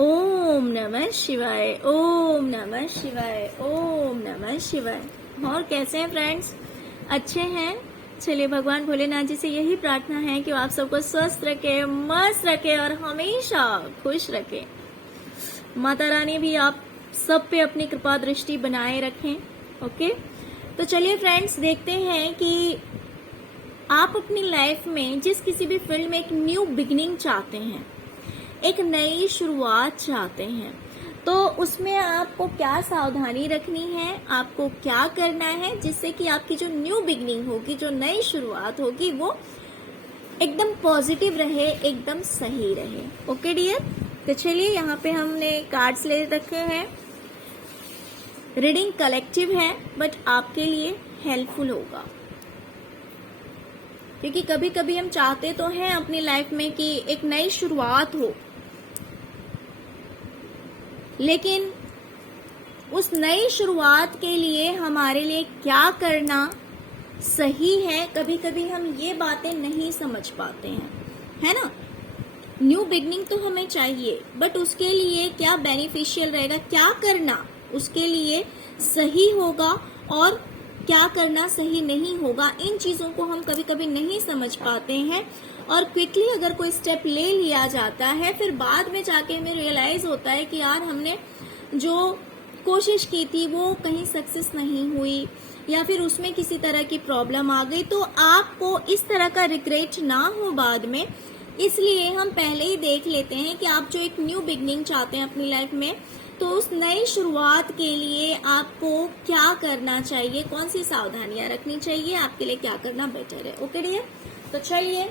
ओम नमः शिवाय, ओम नमः शिवाय, ओम नमः शिवाय। और कैसे हैं फ्रेंड्स? अच्छे हैं? चलिए भगवान भोलेनाथ जी से यही प्रार्थना है कि आप सबको स्वस्थ रखे, मस्त रखे और हमेशा खुश रखे। माता रानी भी आप सब पे अपनी कृपा दृष्टि बनाए रखें। ओके, तो चलिए फ्रेंड्स देखते हैं कि आप अपनी लाइफ में जिस किसी भी फील्ड में एक न्यू बिगिनिंग चाहते हैं, एक नई शुरुआत चाहते हैं, तो उसमें आपको क्या सावधानी रखनी है, आपको क्या करना है जिससे कि आपकी जो न्यू बिगिनिंग होगी, जो नई शुरुआत होगी, वो एकदम पॉजिटिव रहे, एकदम सही रहे। ओके डियर, तो चलिए यहाँ पे हमने कार्ड्स ले रखे हैं। रीडिंग कलेक्टिव है बट आपके लिए हेल्पफुल होगा, क्योंकि कभी कभी हम चाहते तो हैं अपनी लाइफ में कि एक नई शुरुआत हो, लेकिन उस नई शुरुआत के लिए हमारे लिए क्या करना सही है, कभी कभी हम ये बातें नहीं समझ पाते हैं, है ना। न्यू बिगनिंग तो हमें चाहिए, बट उसके लिए क्या बेनिफिशियल रहेगा, क्या करना उसके लिए सही होगा और क्या करना सही नहीं होगा, इन चीजों को हम कभी कभी नहीं समझ पाते हैं। और क्विकली अगर कोई स्टेप ले लिया जाता है, फिर बाद में जाके हमें रियलाइज होता है कि यार हमने जो कोशिश की थी वो कहीं सक्सेस नहीं हुई, या फिर उसमें किसी तरह की प्रॉब्लम आ गई। तो आपको इस तरह का रिग्रेट ना हो बाद में, इसलिए हम पहले ही देख लेते हैं कि आप जो एक न्यू बिगनिंग चाहते हैं अपनी लाइफ में, तो उस नई शुरुआत के लिए आपको क्या करना चाहिए, कौन सी सावधानियां रखनी चाहिए, आपके लिए क्या करना बेटर है। ओके डियर, तो चलिए,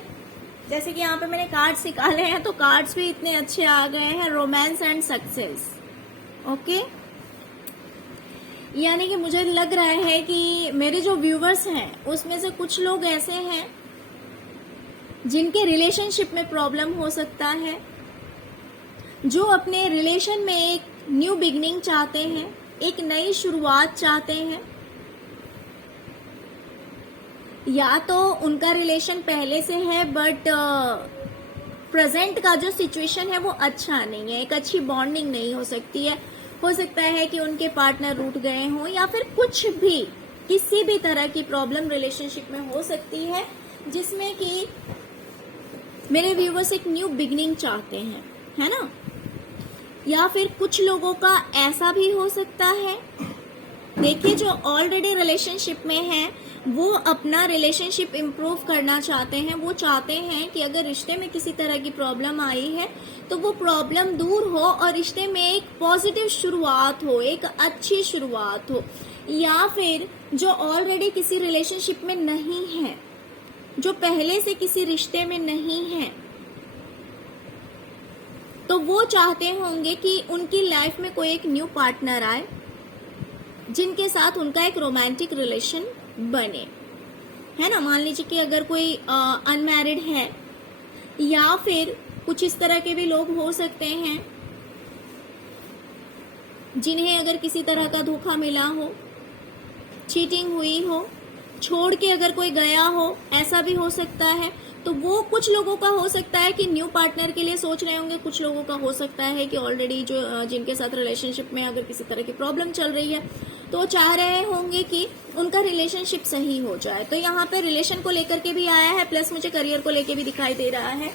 जैसे कि यहाँ पे मैंने कार्ड्स निकाले हैं, तो कार्ड्स भी इतने अच्छे आ गए हैं, रोमांस एंड सक्सेस। ओके, यानी कि मुझे लग रहा है कि मेरे जो व्यूवर्स हैं उसमें से कुछ लोग ऐसे हैं जिनके रिलेशनशिप में प्रॉब्लम हो सकता है, जो अपने रिलेशन में एक न्यू बिगनिंग चाहते हैं, एक नई शुरुआत चाहते हैं, या तो उनका रिलेशन पहले से है बट प्रेजेंट का जो सिचुएशन है वो अच्छा नहीं है, एक अच्छी बॉन्डिंग नहीं हो सकती है। हो सकता है कि उनके पार्टनर रूठ गए हों, या फिर कुछ भी, किसी भी तरह की प्रॉब्लम रिलेशनशिप में हो सकती है, जिसमें कि मेरे व्यूवर्स एक न्यू बिगनिंग चाहते हैं, है ना। या फिर कुछ लोगों का ऐसा भी हो सकता है, देखिए, जो ऑलरेडी रिलेशनशिप में है वो अपना रिलेशनशिप इम्प्रूव करना चाहते हैं। वो चाहते हैं कि अगर रिश्ते में किसी तरह की प्रॉब्लम आई है तो वो प्रॉब्लम दूर हो और रिश्ते में एक पॉजिटिव शुरुआत हो, एक अच्छी शुरुआत हो। या फिर जो ऑलरेडी किसी रिलेशनशिप में नहीं है, जो पहले से किसी रिश्ते में नहीं है, तो वो चाहते होंगे कि उनकी लाइफ में कोई एक न्यू पार्टनर आए जिनके साथ उनका एक रोमांटिक रिलेशन बने, है ना। मान लीजिए कि अगर कोई अनमैरिड है, या फिर कुछ इस तरह के भी लोग हो सकते हैं जिन्हें अगर किसी तरह का धोखा मिला हो, चीटिंग हुई हो, छोड़ के अगर कोई गया हो, ऐसा भी हो सकता है। तो वो कुछ लोगों का हो सकता है कि न्यू पार्टनर के लिए सोच रहे होंगे, कुछ लोगों का हो सकता है कि ऑलरेडी जो जिनके साथ रिलेशनशिप में अगर किसी तरह की प्रॉब्लम चल रही है तो चाह रहे होंगे कि उनका रिलेशनशिप सही हो जाए। तो यहाँ पे रिलेशन को लेकर के भी आया है, प्लस मुझे करियर को लेकर भी दिखाई दे रहा है।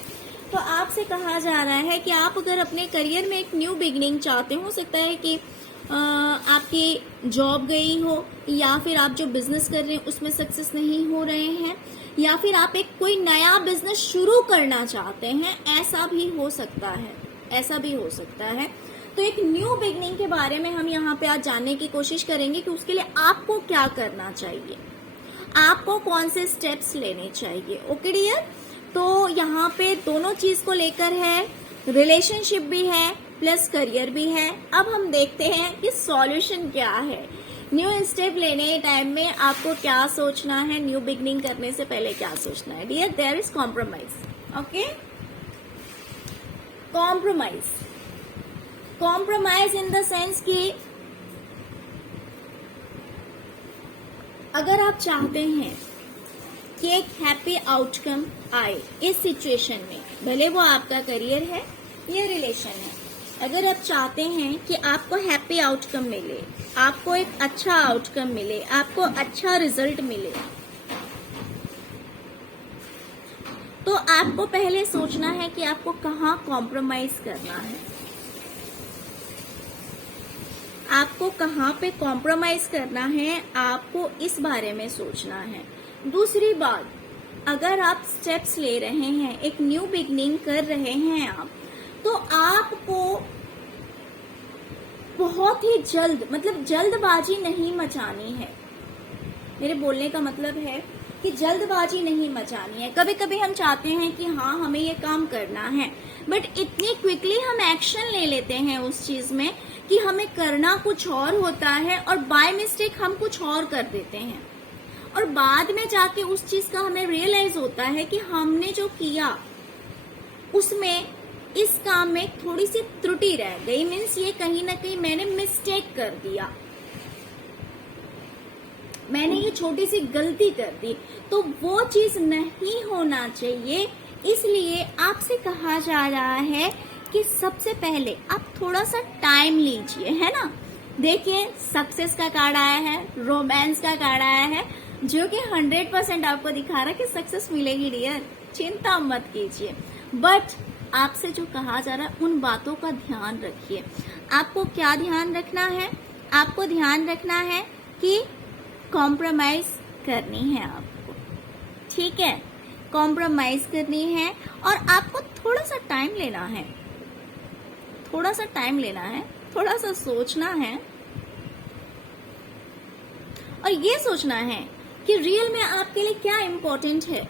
तो आपसे कहा जा रहा है कि आप अगर अपने करियर में एक न्यू बिगिनिंग चाहते हो सकता है कि आपकी जॉब गई हो, या फिर आप जो बिजनेस कर रहे हैं उसमें सक्सेस नहीं हो रहे हैं, या फिर आप एक कोई नया बिजनेस शुरू करना चाहते हैं, ऐसा भी हो सकता है, ऐसा भी हो सकता है। तो एक न्यू बिगनिंग के बारे में हम यहाँ पे आज जानने की कोशिश करेंगे कि उसके लिए आपको क्या करना चाहिए, आपको कौन से स्टेप्स लेने चाहिए। ओके डियर, तो यहाँ पे दोनों चीज को लेकर है, रिलेशनशिप भी है प्लस करियर भी है। अब हम देखते हैं कि सॉल्यूशन क्या है, न्यू स्टेप लेने टाइम में आपको क्या सोचना है, न्यू बिगनिंग करने से पहले क्या सोचना है। Dear, there is compromise. Okay, compromise in the sense कि अगर आप चाहते हैं कि एक हैप्पी आउटकम आए इस सिचुएशन में, भले वो आपका करियर है या रिलेशन है, अगर आप चाहते हैं कि आपको हैप्पी आउटकम मिले, आपको एक अच्छा आउटकम मिले, आपको अच्छा रिजल्ट मिले, तो आपको पहले सोचना है कि आपको कहाँ कॉम्प्रोमाइज करना है, आपको कहाँ पे कॉम्प्रोमाइज करना है, आपको इस बारे में सोचना है। दूसरी बात, अगर आप स्टेप्स ले रहे हैं, एक न्यू बिगनिंग कर रहे हैं आप, तो आपको बहुत ही जल्द, मतलब जल्दबाजी नहीं मचानी है। मेरे बोलने का मतलब है कि जल्दबाजी नहीं मचानी है। कभी कभी हम चाहते हैं कि हाँ हमें ये काम करना है, बट इतनी क्विकली हम एक्शन ले लेते हैं उस चीज में कि हमें करना कुछ और होता है और बाय मिस्टेक हम कुछ और कर देते हैं, और बाद में जाके उस चीज का हमें रियलाइज होता है कि हमने जो किया उसमें इस काम में थोड़ी सी त्रुटि रह गई, मीन्स ये कहीं ना कहीं मैंने मिस्टेक कर दिया, मैंने ये छोटी सी गलती कर दी। तो वो चीज नहीं होना चाहिए, इसलिए आपसे कहा जा रहा है कि सबसे पहले आप थोड़ा सा टाइम लीजिए, है ना। देखिए, सक्सेस का कार्ड आया है, रोमांस का कार्ड आया है, जो कि 100% आपको दिखा रहा है कि सक्सेस मिलेगी डियर, चिंता मत कीजिए। बट आपसे जो कहा जा रहा है उन बातों का ध्यान रखिए। आपको क्या ध्यान रखना है? आपको ध्यान रखना है कि कॉम्प्रोमाइज करनी है आपको, ठीक है, कॉम्प्रोमाइज करनी है, और आपको थोड़ा सा टाइम लेना है, थोड़ा सा टाइम लेना है, थोड़ा सा सोचना है, और ये सोचना है कि रियल में आपके लिए क्या इम्पोर्टेंट है,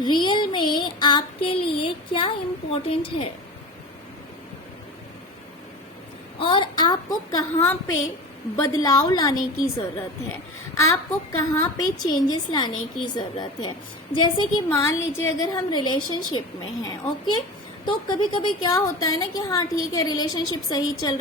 रियल में आपके लिए क्या इम्पोर्टेंट है, और आपको कहाँ पे बदलाव लाने की जरूरत है, आपको कहाँ पे चेंजेस लाने की जरूरत है। जैसे कि मान लीजिए अगर हम रिलेशनशिप में हैं, ओके, तो कभी कभी क्या होता है ना कि हाँ ठीक है, रिलेशनशिप सही चल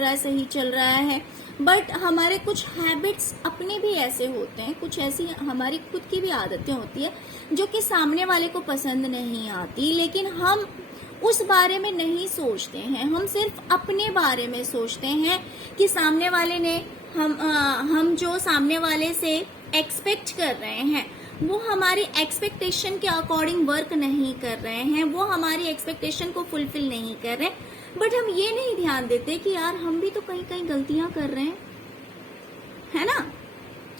रहा है, बट हमारे कुछ हैबिट्स अपने भी ऐसे होते हैं, कुछ ऐसी हमारी खुद की भी आदतें होती है जो कि सामने वाले को पसंद नहीं आती, लेकिन हम उस बारे में नहीं सोचते हैं, हम सिर्फ अपने बारे में सोचते हैं कि सामने वाले ने हम जो सामने वाले से एक्सपेक्ट कर रहे हैं वो हमारी एक्सपेक्टेशन के अकॉर्डिंग वर्क नहीं कर रहे हैं, वो हमारी एक्सपेक्टेशन को फुलफिल नहीं कर रहे, बट हम ये नहीं ध्यान देते कि यार हम भी तो कहीं कहीं गलतियां कर रहे हैं, है ना।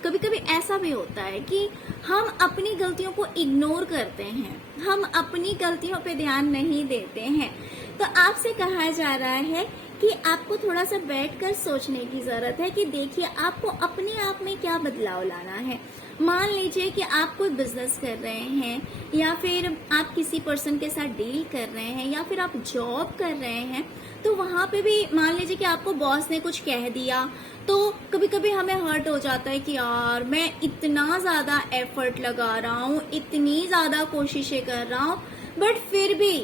कभी कभी ऐसा भी होता है कि हम अपनी गलतियों को इग्नोर करते हैं, हम अपनी गलतियों पे ध्यान नहीं देते हैं। तो आपसे कहा जा रहा है कि आपको थोड़ा सा बैठकर सोचने की जरूरत है कि देखिए आपको अपने आप में क्या बदलाव लाना है। मान लीजिए कि आप कोई बिजनेस कर रहे हैं, या फिर आप किसी पर्सन के साथ डील कर रहे हैं, या फिर आप जॉब कर रहे हैं, तो वहां पे भी मान लीजिए कि आपको बॉस ने कुछ कह दिया, तो कभी कभी हमें हर्ट हो जाता है कि यार मैं इतना ज्यादा एफर्ट लगा रहा हूँ, इतनी ज्यादा कोशिशें कर रहा हूँ, बट फिर भी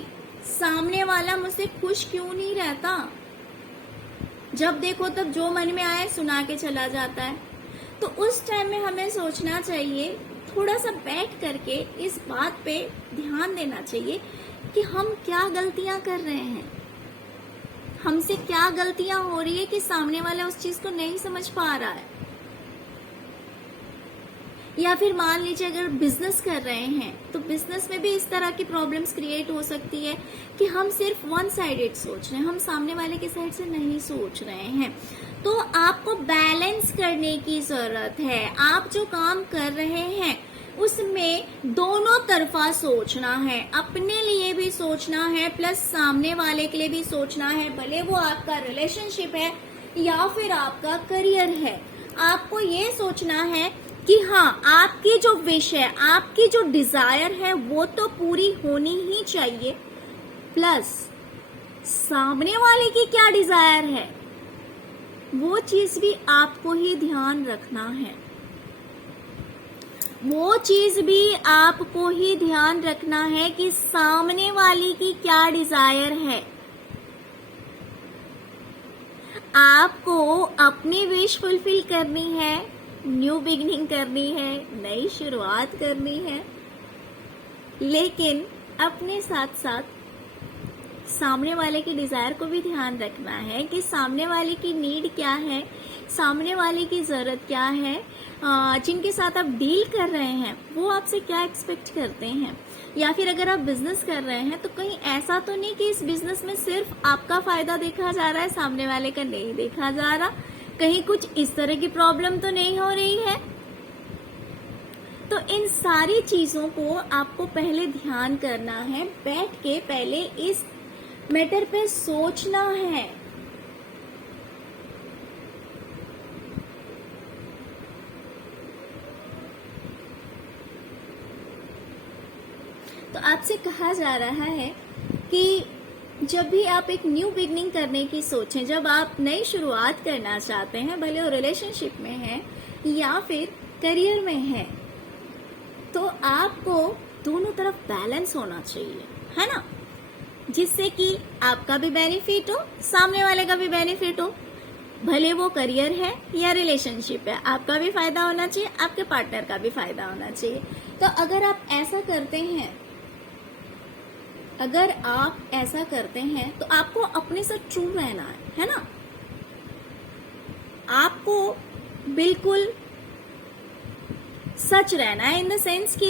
सामने वाला मुझसे खुश क्यों नहीं रहता। जब देखो तब जो मन में आए सुना के चला जाता है। तो उस टाइम में हमें सोचना चाहिए, थोड़ा सा बैठ करके इस बात पे ध्यान देना चाहिए कि हम क्या गलतियां कर रहे हैं, हमसे क्या गलतियां हो रही है कि सामने वाला उस चीज को नहीं समझ पा रहा है। या फिर मान लीजिए अगर बिजनेस कर रहे हैं तो बिजनेस में भी इस तरह की प्रॉब्लम्स क्रिएट हो सकती है कि हम सिर्फ वन साइडेड सोच रहे हैं, हम सामने वाले के साइड से नहीं सोच रहे हैं। तो आपको बैलेंस करने की जरूरत है। आप जो काम कर रहे हैं उसमें दोनों तरफा सोचना है, अपने लिए भी सोचना है प्लस सामने वाले के लिए भी सोचना है, भले वो आपका रिलेशनशिप है या फिर आपका करियर है। आपको ये सोचना है कि हाँ आपकी जो विश है, आपकी जो डिजायर है वो तो पूरी होनी ही चाहिए, प्लस सामने वाले की क्या डिजायर है वो चीज भी आपको ही ध्यान रखना है, वो चीज भी आपको ही ध्यान रखना है कि सामने वाली की क्या डिजायर है। आपको अपनी विश फुलफिल करनी है, न्यू बिगिनिंग करनी है, नई शुरुआत करनी है, लेकिन अपने साथ साथ सामने वाले की डिजायर को भी ध्यान रखना है कि सामने वाले की नीड क्या है, सामने वाले की जरूरत क्या है, जिनके साथ आप डील कर रहे हैं वो आपसे क्या एक्सपेक्ट करते हैं। या फिर अगर आप बिजनेस कर रहे हैं तो कहीं ऐसा तो नहीं कि इस बिजनेस में सिर्फ आपका फायदा देखा जा रहा है, सामने वाले का नहीं देखा जा रहा, कहीं कुछ इस तरह की प्रॉब्लम तो नहीं हो रही है। तो इन सारी चीजों को आपको पहले ध्यान करना है, बैठ के पहले इस मैटर पे सोचना है। तो आपसे कहा जा रहा है कि जब भी आप एक न्यू बिगनिंग करने की सोचें, जब आप नई शुरुआत करना चाहते हैं, भले वो रिलेशनशिप में है या फिर करियर में है, तो आपको दोनों तरफ बैलेंस होना चाहिए, है ना, जिससे कि आपका भी बेनिफिट हो, सामने वाले का भी बेनिफिट हो। भले वो करियर है या रिलेशनशिप है, आपका भी फायदा होना चाहिए, आपके पार्टनर का भी फायदा होना चाहिए। तो अगर आप ऐसा करते हैं, अगर आप ऐसा करते हैं तो आपको अपने साथ ट्रू रहना है ना। आपको बिल्कुल सच रहना है, इन द सेंस कि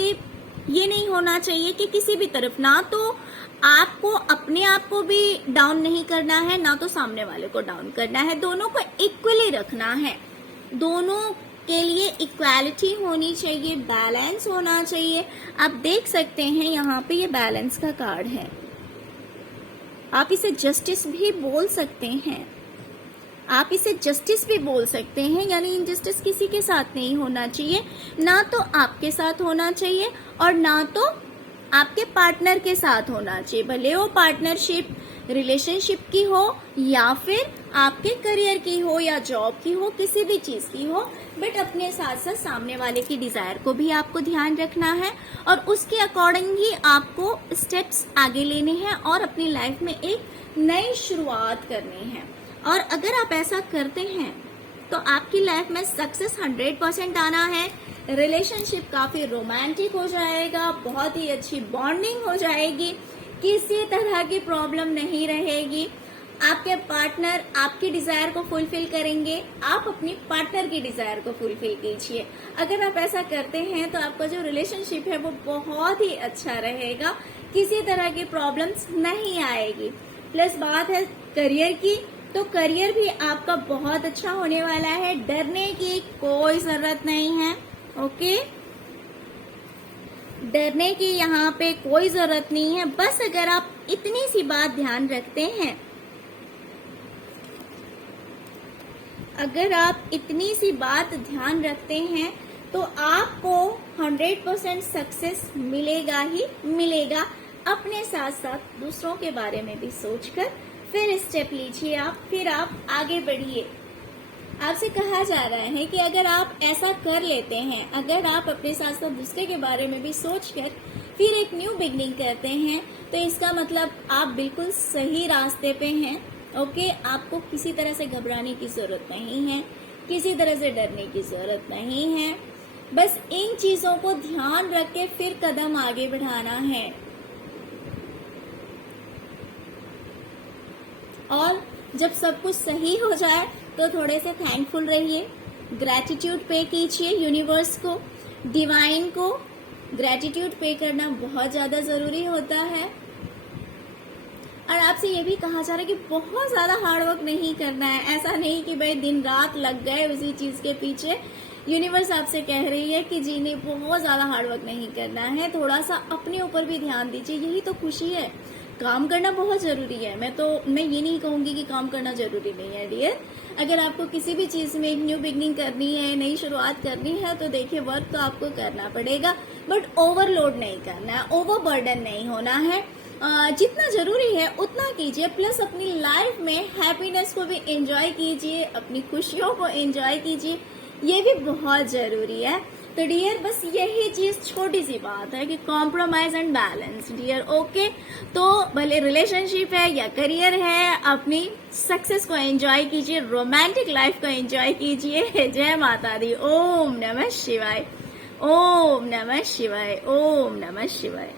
ये नहीं होना चाहिए कि किसी भी तरफ, ना तो आपको अपने आप को भी डाउन नहीं करना है, ना तो सामने वाले को डाउन करना है, दोनों को इक्वली रखना है, दोनों के लिए इक्वालिटी होनी चाहिए, बैलेंस होना चाहिए। आप देख सकते हैं यहाँ पे ये बैलेंस का कार्ड है, आप इसे जस्टिस भी बोल सकते हैं, आप इसे जस्टिस भी बोल सकते हैं, यानी इनजस्टिस किसी के साथ नहीं होना चाहिए, ना तो आपके साथ होना चाहिए और ना तो आपके पार्टनर के साथ होना चाहिए। भले वो पार्टनरशिप रिलेशनशिप की हो या फिर आपके करियर की हो या जॉब की हो, किसी भी चीज की हो, बट अपने साथ साथ सामने वाले की डिजायर को भी आपको ध्यान रखना है और उसके अकॉर्डिंग ही आपको स्टेप्स आगे लेने हैं और अपनी लाइफ में एक नई शुरुआत करनी है। और अगर आप ऐसा करते हैं तो आपकी लाइफ में सक्सेस 100% आना है, रिलेशनशिप काफी रोमांटिक हो जाएगा, बहुत ही अच्छी बॉन्डिंग हो जाएगी, किसी तरह की प्रॉब्लम नहीं रहेगी, आपके पार्टनर आपकी डिजायर को फुलफिल करेंगे, आप अपनी पार्टनर की डिजायर को फुलफिल कीजिए। अगर आप ऐसा करते हैं तो आपका जो रिलेशनशिप है वो बहुत ही अच्छा रहेगा, किसी तरह की प्रॉब्लम्स नहीं आएगी। प्लस बात है करियर की, तो करियर भी आपका बहुत अच्छा होने वाला है, डरने की कोई जरूरत नहीं है। ओके, डरने की यहाँ पे कोई जरूरत नहीं है। बस अगर आप इतनी सी बात ध्यान रखते हैं, अगर आप इतनी सी बात ध्यान रखते हैं तो आपको 100% सक्सेस मिलेगा ही मिलेगा। अपने साथ साथ दूसरों के बारे में भी सोचकर फिर स्टेप लीजिए आप, फिर आप आगे बढ़िए। आपसे कहा जा रहा है कि अगर आप ऐसा कर लेते हैं, अगर आप अपने साथ साथ दूसरे के बारे में भी सोचकर फिर एक न्यू बिगनिंग करते हैं, तो इसका मतलब आप बिल्कुल सही रास्ते पे हैं। ओके, आपको किसी तरह से घबराने की जरूरत नहीं है, किसी तरह से डरने की जरूरत नहीं है। बस इन चीजों को ध्यान रख के फिर कदम आगे बढ़ाना है। और जब सब कुछ सही हो जाए तो थोड़े से थैंकफुल रहिए, ग्रैटिट्यूड पे कीजिए यूनिवर्स को, डिवाइन को। ग्रैटिट्यूड पे करना बहुत ज्यादा जरूरी होता है। और आपसे ये भी कहा जा रहा है कि बहुत ज्यादा हार्डवर्क नहीं करना है। ऐसा नहीं कि भाई दिन रात लग गए उसी चीज के पीछे। यूनिवर्स आपसे कह रही है कि जी नहीं, बहुत ज्यादा हार्डवर्क नहीं करना है, थोड़ा सा अपने ऊपर भी ध्यान दीजिए, यही तो खुशी है। काम करना बहुत जरूरी है, मैं ये नहीं कहूंगी कि काम करना जरूरी नहीं है डियर। अगर आपको किसी भी चीज में एक न्यू बिगनिंग करनी है, नई शुरुआत करनी है, तो देखिए वर्क तो आपको करना पड़ेगा, बट ओवरलोड नहीं करना है, ओवर बर्डन नहीं होना है। जितना जरूरी है उतना कीजिए, प्लस अपनी लाइफ में हैप्पीनेस को भी एंजॉय कीजिए, अपनी खुशियों को एंजॉय कीजिए, ये भी बहुत जरूरी है। तो डियर बस यही चीज, छोटी सी बात है कि compromise and balance dear. Okay, तो भले रिलेशनशिप है या करियर है, अपनी सक्सेस को एंजॉय कीजिए, रोमांटिक लाइफ को एंजॉय कीजिए। जय माता दी। ओम नमः शिवाय, ओम नमः शिवाय, ओम नमः शिवाय।